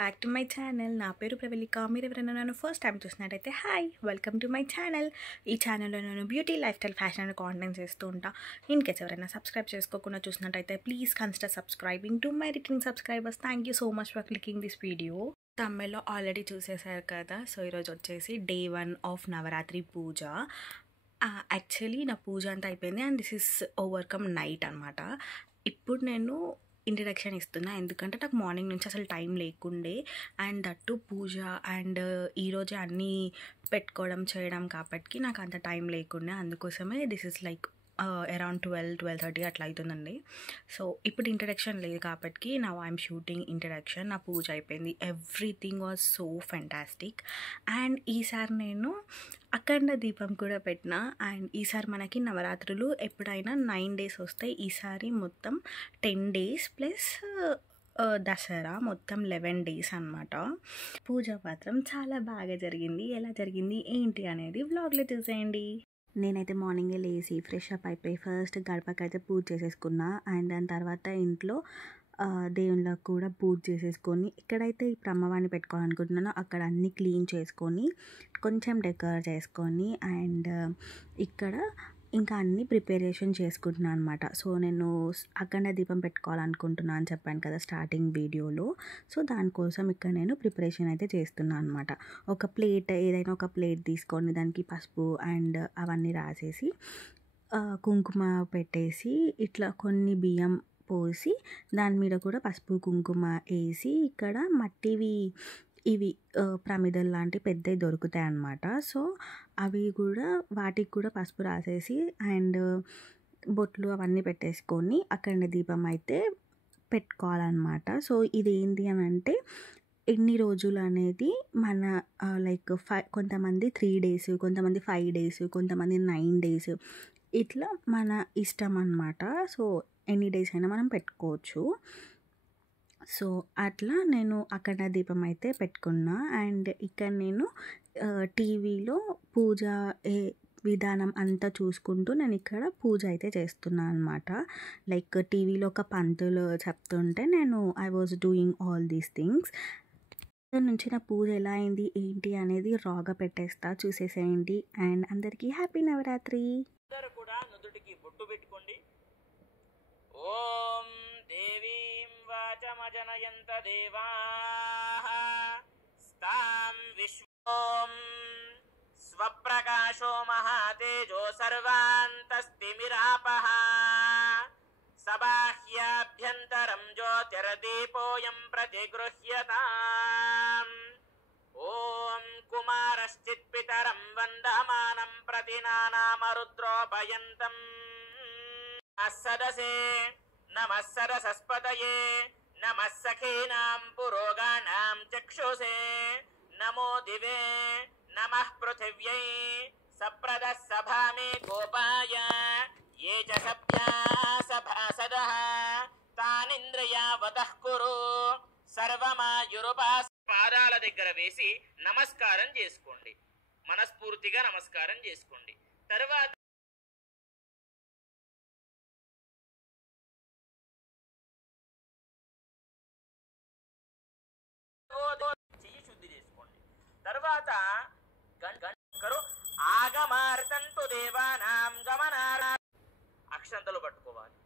Back to my channel. నా పేరు ప్రవళిక. మీరు ఎవరైనా నన్ను ఫస్ట్ టైం చూసినట్టయితే hi, welcome to my channel. ఈ ఛానల్లో నేను beauty, life style, fashion and content చేస్తూ ఉంటా. ఇన్ కేస్ ఎవరైనా సబ్స్క్రైబ్ చేసుకోకుండా చూసినట్టయితే please consider subscribing to my returning subscribers. Thank you so much for clicking this video. తమిళ్లో ఆల్రెడీ చూసేసారు కదా. సో ఈరోజు వచ్చేసి day 1 of Navaratri puja. Actually నా పూజ అంతా అయిపోయింది and this is overcome night అనమాట. ఇప్పుడు నేను ఇంట్రడక్షన్ ఇస్తున్నా, ఎందుకంటే నాకు మార్నింగ్ నుంచి అసలు టైం లేకుండే అండ్ దట్టు పూజ అండ్ ఈరోజే అన్నీ పెట్టుకోవడం చేయడం కాబట్టి నాకు అంత టైం లేకుండే. అందుకోసమే దిస్ ఇస్ లైక్ అరౌండ్ 12-12:30 అట్లా అవుతుందండి. సో ఇప్పుడు ఇంట్రడక్షన్ లేదు కాబట్టి నా ఐఎమ్ షూటింగ్ ఇంట్రడక్షన్. నా పూజ అయిపోయింది, everything was so fantastic. And ఈసారి నేను అఖండ దీపం కూడా పెట్టిన. అండ్ ఈసారి మనకి నవరాత్రులు ఎప్పుడైనా 9 days వస్తాయి. ఈసారి మొత్తం 10 days ప్లస్ దసరా మొత్తం 11 days అనమాట. పూజ మాత్రం చాలా బాగా జరిగింది. ఎలా జరిగింది ఏంటి అనేది వ్లాగ్లో చూసేయండి. నేనైతే మార్నింగే లేచి ఫ్రెష్ అప్ అయిపోయి ఫస్ట్ గడపకైతే పూజ చేసేసుకున్నా. అండ్ దాని తర్వాత ఇంట్లో దేవుళ్ళకు కూడా పూజ చేసేసుకొని, ఎక్కడైతే ఇప్పుడు అమ్మవారిని పెట్టుకోవాలనుకుంటున్నానో అక్కడ అన్నీ క్లీన్ చేసుకొని కొంచెం డెకర్ చేసుకొని అండ్ ఇక్కడ ఇంకా అన్నీ ప్రిపరేషన్ చేసుకుంటున్నాను అనమాట. సో నేను అఖండ దీపం పెట్టుకోవాలనుకుంటున్నాను అని చెప్పాను కదా స్టార్టింగ్ వీడియోలో. సో దానికోసం ఇక్కడ నేను ప్రిపరేషన్ అయితే చేస్తున్నాను అనమాట. ఒక ప్లేట్, ఏదైనా ఒక ప్లేట్ తీసుకొని దానికి పసుపు అండ్ అవన్నీ రాసేసి కుంకుమ పెట్టేసి ఇట్లా కొన్ని బియ్యం పోసి దాని మీద కూడా పసుపు కుంకుమ వేసి, ఇక్కడ మట్టివి ఇవి ప్రమిదలు లాంటి పెద్దవి దొరుకుతాయి అన్నమాట. సో అవి కూడా వాటికి కూడా పసుపు రాసేసి అండ్ బొట్లు అవన్నీ పెట్టేసుకొని అఖండ దీపం అయితే పెట్టుకోవాలన్నమాట. సో ఇది ఏంటి అని అంటే ఎన్ని రోజులు అనేది మన లైక్ కొంతమంది 3 days, కొంతమంది 5 days, కొంతమంది 9 days, ఇట్లా మన ఇష్టం అన్నమాట. సో ఎన్ని డేస్ అయినా మనం పెట్టుకోవచ్చు. సో అట్లా నేను అఖండ దీపం అయితే పెట్టుకున్నా. అండ్ ఇక్కడ నేను టీవీలో పూజ విధానం అంతా చూసుకుంటూ నేను ఇక్కడ పూజ అయితే చేస్తున్నాను అనమాట. లైక్ టీవీలో ఒక పంతులు చెప్తుంటే నేను I was doing all these things. నుంచి నా పూజ ఎలా అయింది ఏంటి అనేది రాగా పెట్టేస్తా, చూసేసేయండి. అండ్ అందరికీ హ్యాపీ నవరాత్రి. కూడా నుదుటికి బొట్టు పెట్టుకోండి. ఓం దేవీం వాచమజనయంత దేవాః స్తాం విశ్వం స్వప్రకాశో మహాతేజో సర్వాంతస్తిమిరాపః సబాహ్యాభ్యంతరం జ్యోతిర్దీపోయం ప్రతిగృహ్యతాం. ఓం కుమారశ్చిత్పితరం వందమానం ప్రతినానామరుద్రోపయంతం. సదసే నమః సరసస్పతయే నమః సఖీనాం పురోగాణాం చక్షుషే నమో దివే నమః పృథివ్యై సప్రదః సభామే గోపాయ ఏ చ సభ్యా సభాసదః తానింద్రియావతః కురు సర్వమాయురుపాస్. పాదాల దగ్గర వేసి నమస్కారం చేసుకోండి, మనస్ఫూర్తిగా నమస్కారం చేసుకోండి. తర్వాత చెయ్యి శుద్ధి చేసుకోండి. తర్వాత ఆగమార్తంతు దేవానాం గమనారా అక్షంతలు పట్టుకోవాలి.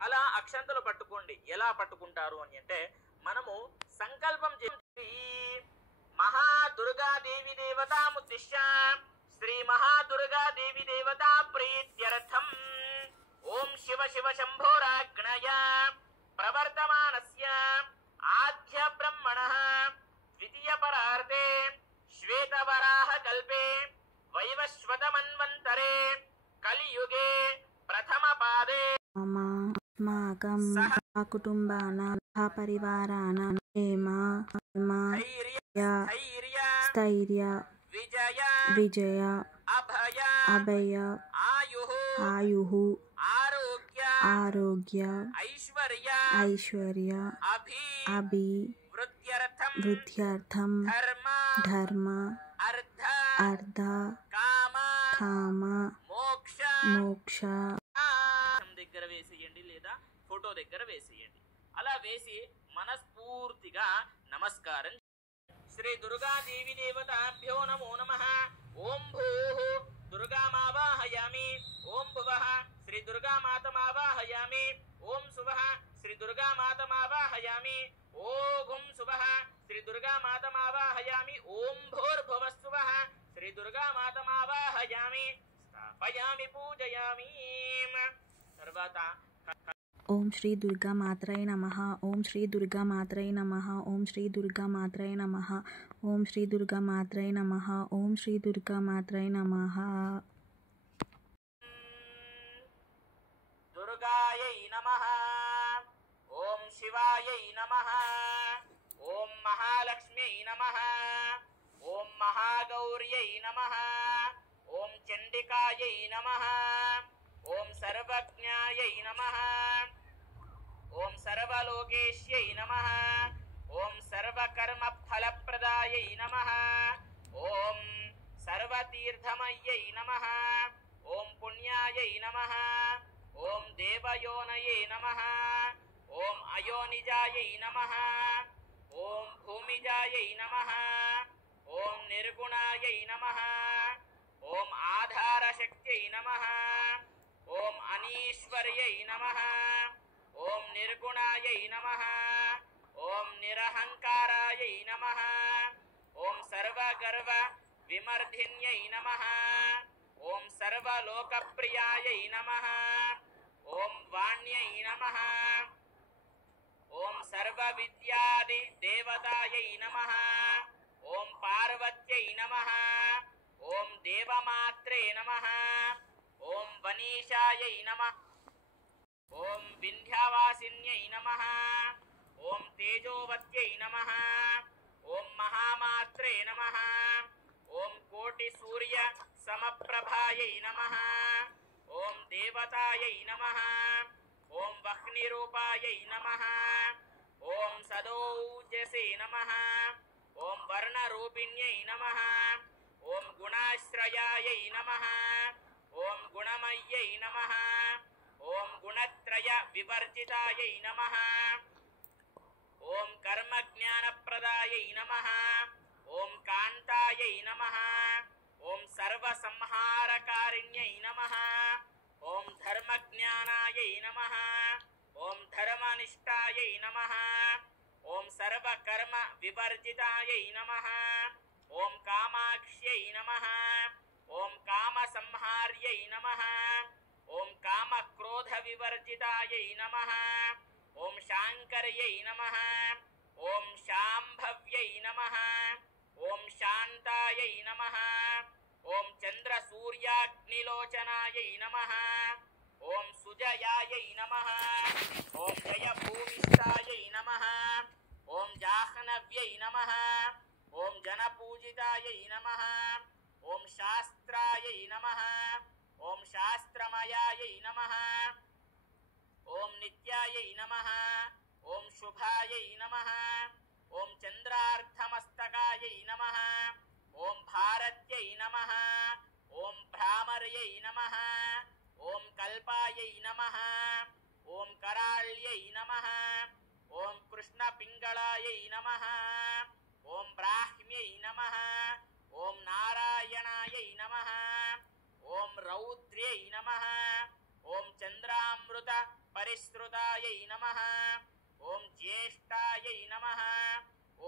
అలా అక్షంతలు పట్టుకోండి. ఎలా పట్టుకుంటారు అని అంటే మనము సంకల్పం చేసి మహాదుర్గాదేవి దేవతాముద్దిశ్య శ్రీ మహాదుర్గాదేవి దేవతా ప్రీత్యర్థం ఓం శివ శివ శంభోరాగ్నయ ప్రవర్తమానస్య ఆద్య బ్రహ్మణః ద్వితీయ పరార్తే శ్వేతవరాహ కల్పే వైవస్వతమన్వంతరే కలియుగే ప్రథమ పాదే మాకం కుటుంబానాం పరివారానాం స్థైర్య విజయ అభయ ఆయుః ఆరోగ్య ఐశ్వర్య అభి వృద్ధ్యర్థం ధర్మ అర్థ కామ మోక్ష దగ్గర వేసేయండి లేదా ఫోటో దగ్గర వేసేయండి. అలా వేసి మనస్ఫూర్తిగా నమస్కారం శ్రీ దుర్గాదేవి దేవతాభ్యో నమో నమః. ఓం భూః దుర్గామావాహయామి. ఓం భువః శ్రీ దుర్గామాతమావాహయామి. ఓం శుభః శ్రీ దుర్గామాతమావాహయామి. ఓం శుభః శ్రీ దుర్గామాతమావాహయామి. ఓం భూర్భువః శ్రీ దుర్గామాతమావాహయామి. స్థాపయామి పూజయామి. తర్వాత ఓం శ్రీ దుర్గా మాత్రై నమః. ఓం శ్రీ దుర్గా మాత్రై నమః. ఓం శ్రీ దుర్గా మాత్రై నమః. ఓం శ్రీ దుర్గా మాత్రై నమః. ఓం శ్రీ దుర్గా మాత్రై నమః. దుర్గాయై నమః. ఓం శివాయై నమః. ఓం మహాలక్ష్మ్యై నమః. ఓం మహాగౌర్యై నమః. ఓం చండికాయై నమః. ఓం సర్వజ్ఞాయై నమః. ఓం సర్వలోకేశ్యై నమః. ఓం సర్వకర్మఫలప్రదాయై నమః. ఓం సర్వతీర్థమయ్యై నమః. ఓం పుణ్యాయై నమః. ఓం దేవయోనయే నమః. ఓం అయోనిజాయై నమః. ఓం భూమిజాయై నమః. ఓం నిర్గుణాయై నమః. ఓం ఆధారశక్త్యై నమః. ఓం అనీశ్వర్యై నమః. ఓం నిర్గుణాయై నమః. ఓం నిరహంకారాయై నమః. ఓం సర్వగర్వ విమర్ధిన్యై నమః. ఓం సర్వలోకప్రియాయై నమః. ఓం వాణ్యై నమః. ఓం సర్వవిద్యాది దేవతాయై నమః. ఓం పార్వత్యై నమః. ఓం దేవమాత్రే నమః. ఓం వనీషాయై నమః. ఓం వింధ్యావాసిన్యై నమః. ఓం తేజోవత్యై నమః. ఓం మహామాత్రే నమః. ఓం కోటి సూర్య సమప్రభాయై నమః. ఓం దేవతాయై నమః. ఓం వహ్నిరూపాయై నమః. ఓం సదౌజసే నమః. ఓం వర్ణరూపిణ్యై నమః. ఓం గుణాశ్రయాయై నమః. ఓం గుణమయ్యై నమః. ఓం గుణత్రయ వివర్జితాయై నమః. ఓం కర్మజ్ఞానప్రదాయై నమః. ఓం కాంతాయై నమః. ఓం సర్వసంహారకారిణ్యై నమః. ఓం ధర్మజ్ఞానాయై నమః. ఓం ధర్మనిష్టాయై నమః. ఓం సర్వకర్మ వివర్జితాయై నమః. ఓం కామాక్ష్యై నమః. ఓం కామసంహార్యై నమః. ఓం కామక్రోధ వివర్జితాయై నమః. ఓం శాంకర్యై నమః. ఓం శాంభవ్యై నమః. ఓం శాంతాయై నమః. ఓం చంద్రసూర్యాగ్నిలోచనాయై నమః. ఓం సుజయాయై నమః. ఓం జయభూమిష్టాయై నమః. ఓం జాహ్నవ్యై నమః. ఓం జనపూజితాయై నమః. ఓం శాస్త్రాయై నమః. ఓం శాస్త్రమయాయై నమః. ఓం నిత్యాయై నమః. ఓం శుభాయై నమః. ఓం చంద్రార్థమస్తకాయై నమః. ఓం భారత్యై నమః. ఓం భ్రామర్యై నమః. ఓం కల్పాయై నమః. ఓం కరాళ్యై నమః. ఓం కృష్ణపింగళాయై నమః. ఓం బ్రాహ్మ్యై నమః. ఓం నారాయణాయై నమః. ఓం రౌద్ర్యై నమః. ఓం చంద్రామృత పరిశ్రుతాయై నమః. ఓం జ్యేష్ఠాయై నమః.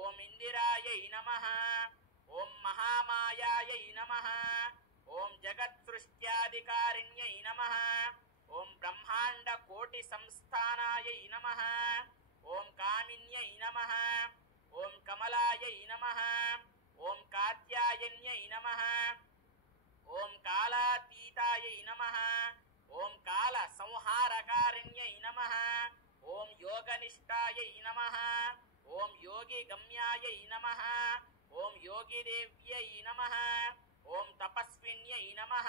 ఓం ఇందిరాయై నమః. ఓం మహామాయాయై నమః. ఓం జగత్సృష్ట్యాధికారిణ్యై నమః. ఓం బ్రహ్మాండ కోటి సంస్థానాయై నమః. ఓం కామిన్యై నమః. ఓం కమలాయై నమః. ఓం కాత్యాయన్యై నమః. ఓం కాలాతీతాయై నమః. ఓం కాల సంహారకారిణ్యై నమః. ఓం యోగనిష్టాయై నమః. ఓం యోగిగమ్యాయై నమః. ఓం యోగిదేవ్యై నమః. ఓం తపస్విన్యై నమః.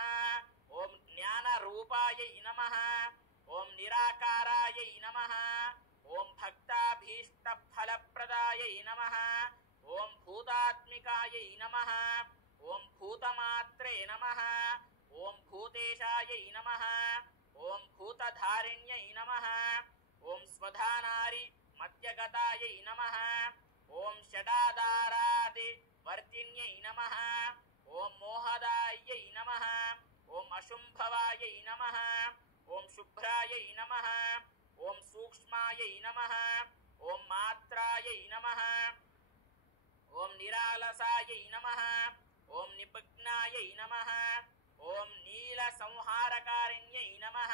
ఓం జ్ఞానరూపాయై నమః. ఓం నిరాకారాయై నమః. ఓం భక్తాభీష్టఫలప్రదాయై నమః. ఓం భూతాత్మికాయై నమః. ఓం భూతమాత్రే నమః. ఓం భూతేశాయై నమః. ఓం భూతధారిణ్యై నమః. ఓం స్వధానారి మధ్యగతాయై నమః. ఓం షడాధారాది నమః. ఓం మోహదాయై నమః. ఓం అశుంభవాయై నమః. ఓం శుభ్రాయై నమః. ఓం సూక్ష్మాయై నమః. ఓం మాత్రాయై నమః. ఓం నిరాలసాయై నమః. ఓం నిపగ్నాయై నమః. ఓం నీల సంహారకారిణ్యై నమః.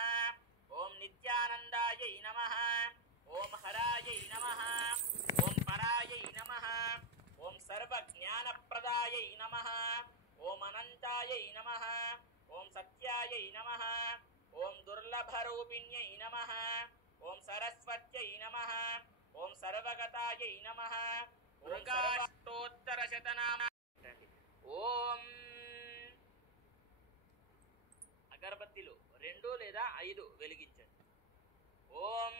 ఓం నిత్యానందాయై నమః. ఓం హరాయై నమః. ఓం పరాయై నమః. ఓం సర్వజ్ఞానప్రదాయై నమః. ఓం అనంతాయై నమః. ఓం సత్యాయై నమః. ఓం దుర్లభరూపిణ్యై నమః. ఓం సరస్వత్యై నమః. ఓం సర్వగతాయై నమః. దుర్గాష్టోత్తరశతనామ. ఓం అగరబత్తిలు 2 లేదా 5 వెలిగించండి. ఓం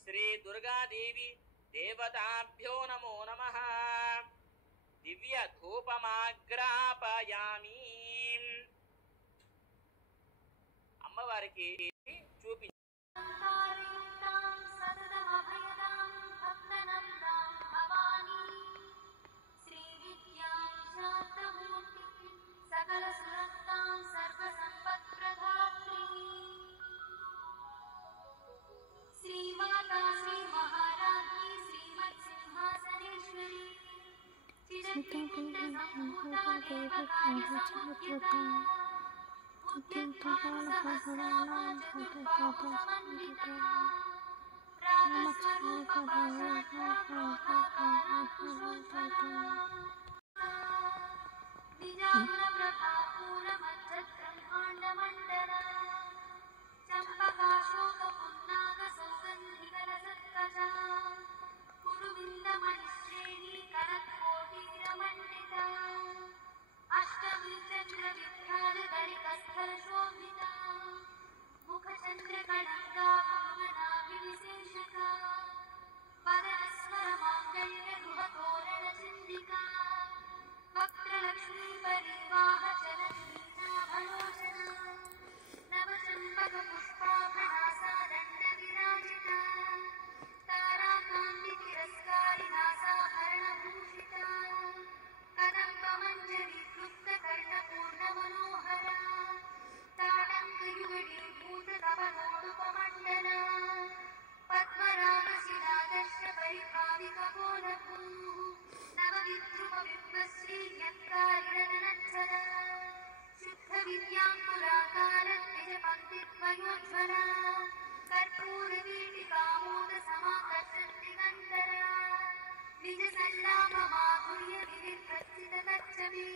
శ్రీ దుర్గాదేవి దేవతాభ్యో నమో నమః. దివ్య ధూపమాగ్రాపయామి. అమ్మవారికి చూపి సకల సురత్తాం సర్వసంపత్ప్రదాత్రీ శ్రీమాతా శ్రీ మహారాజ్ఞి శ్రీమత్సింహాసనేశ్వరి చిరంజీవిత సంభూతా దేవకార్య సముద్యతా ఉద్యంతకాల సహస్రామా చతుర్బాహు సమన్వితా రాగస్వరూప భాషాఢ్యా ప్రోహాకారా కుశోజ్వలా నిజాగుణ ప్రభాపూర మధ్యబ్రహ్మాండమండల చంపకాశోక పున్నాగ సౌగంధికర సత్కజ కురువిందమణిశ్రేణి కనకోటి విరమండిత అష్టవిచంద్ర విఖ్యాత దళికస్థల శోభిత ముఖచంద్ర కళంగా భువనాభి విశేషక వదనస్వర మాంగళ్య గృహతోరణ చిందికా వక్రలక్ష్మీ పరివాహ చలనీనాభలోచన నవచంపక పుష్పాభరణాసాదండ విరాజిత తారాకాంతి తిరస్కారి నాసాభరణ భూషిత కదంబ మంజరి క్లుప్త కర్ణపూర్ణ మనోహర తాటంకయుగడి భూత తపనోడుపమండల పద్మరాగ శిలాదర్శ పరిభావిక గోలభూ నవవిద్రుమ బింబశ్రీ జ్ఞత్కారిరనచ్చల శుద్ధ విద్యాంకురాకార నిజ పంక్తిద్వయోజ్వల కర్పూర వీటికామోద సమాకర్షద్దిగంతర నిజ సల్లాప మాధుర్య వివిధచ్చిత తచ్చమి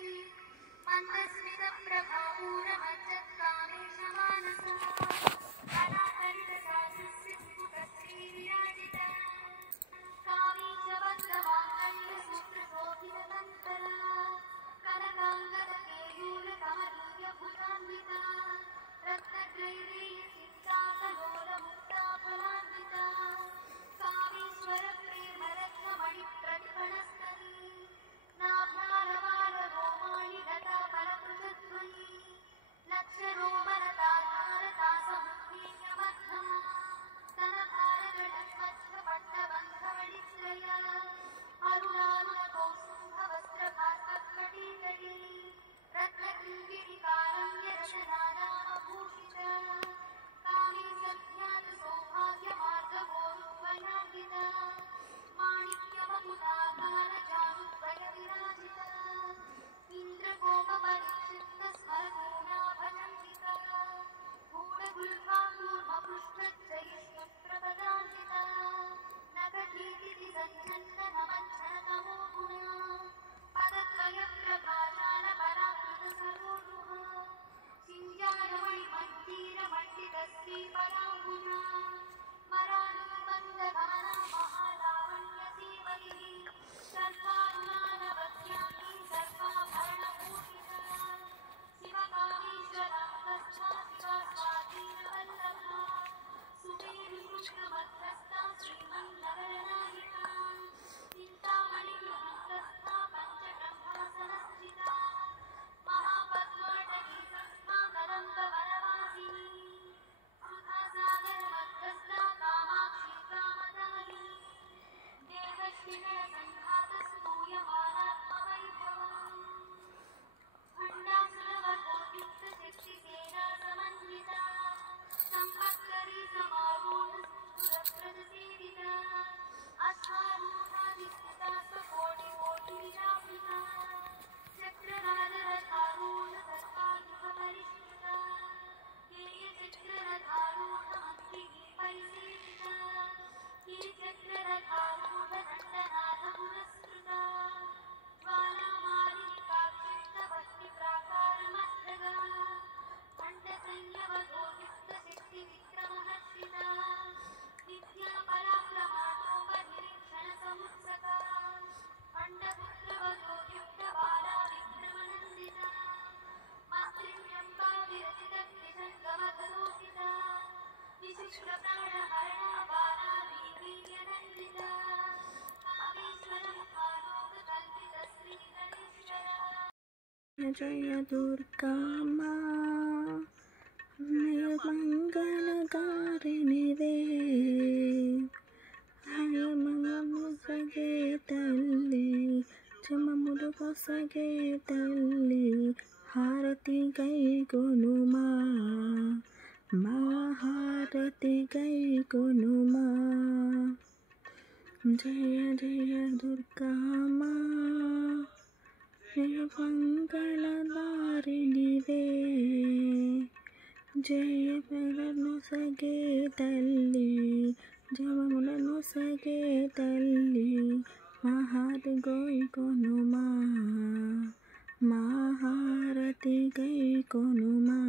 మందస్మిత ప్రభాపూర మజ్జత్కామేశ మానస కళాకరిత సాజస్య ముకుటశ్రీ విరాజిత కామీశ బద్ధమాంగళ్య సూత్ర శోభిత దంతర కనకాంగద కేయూర కమనీయ భుజాన్విత రత్నగ్రైరీ సిద్ధాకలోల ముక్తా ఫలాన్విత కామేశ్వర ప్రేమరత్నమణి ప్రతిఫలస్తరీ నాభారవార రోమాణి లతా పరపృషధ్వని లక్షరోమరతాధారతా సముద్రీయమధ్యమా స్తనభారగణమధ్య పట్టబంధవళిత్రయ అరుణారుణ కౌసుంభ వస్త్రభాస్కట్కటీకటీ రత్నకింకిణికారమ్య రచనానామభూషిత కామే సఖ్యాత సౌభాగ్య మార్గగోరుద్వయాన్విత మాణిక్యమకుటాకార జానుద్వయ విరాజిత ఇంద్రకోప పరిక్షిప్త స్మరకోణాభజంతిక గూఢగుల్ఫాకూర్మపృష్ఠజయిష్ణుప్రపదాన్విత నకటీతిథి సజ్జన్న నమజ్జనతమో గుణా పదద్వయ ప్రభాజాల పరాకృత సరోరుహ చింజ జయ దుర్గామా మంగళకారిణివే హయమము సగే తల్లి చమములు కొసగే తల్లి హారతి గై కొనుమా మహారతి గై కొనుమా జయ జయ దుర్గామా జయ మంగళకారిణివే జయ బలను సగే తల్లి జయములను సగే తల్లి మహారతి గై కొనుమా మహారతి గై కొనుమా.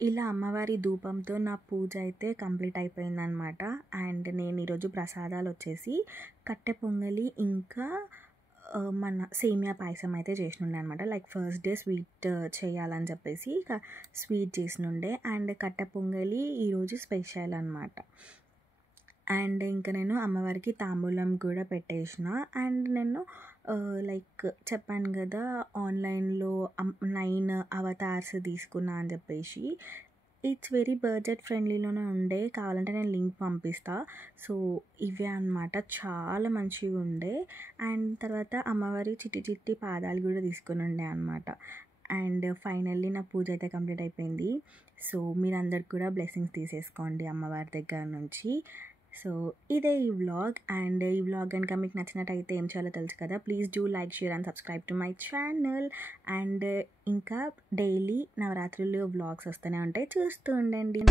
ఇలా అమ్మవారి ధూపంతో నా పూజ అయితే కంప్లీట్ అయిపోయిందనమాట. అండ్ నేను ఈరోజు ప్రసాదాలు వచ్చేసి కట్టె పొంగలి ఇంకా మన సేమియా పాయసం అయితే చేసినుండే అనమాట. లైక్ ఫస్ట్ డే స్వీట్ చేయాలని చెప్పేసి స్వీట్ చేసినుండే. అండ్ కట్టె పొంగలి ఈరోజు స్పెషల్ అనమాట. అండ్ ఇంకా నేను అమ్మవారికి తాంబూలం కూడా పెట్టేసిన. అండ్ నేను లైక్ చెప్పాను కదా ఆన్లైన్లో 9 అవతార్స్ తీసుకున్నా అని చెప్పేసి. ఇట్స్ వెరీ బడ్జెట్ ఫ్రెండ్లీలోనే ఉండే, కావాలంటే నేను లింక్ పంపిస్తా. సో ఇవే అన్నమాట, చాలా మంచిగా ఉండే. అండ్ తర్వాత అమ్మవారి చిట్టి చిట్టి పాదాలు కూడా తీసుకుని ఉండే అనమాట. అండ్ ఫైనల్లీ నా పూజ అయితే కంప్లీట్ అయిపోయింది. సో మీరందరు కూడా బ్లెస్సింగ్స్ తీసేసుకోండి అమ్మవారి దగ్గర నుంచి. సో ఇదే ఈ వ్లాగ్. అండ్ ఈ వ్లాగ్ కనుక మీకు నచ్చినట్టయితే ఏం చేయాలో తెలుసు కదా, please do like, share and subscribe to my channel. And ఇంకా డైలీ నవరాత్రులు వ్లాగ్స్ వస్తూనే ఉంటాయి, చూస్తూ ఉండండి.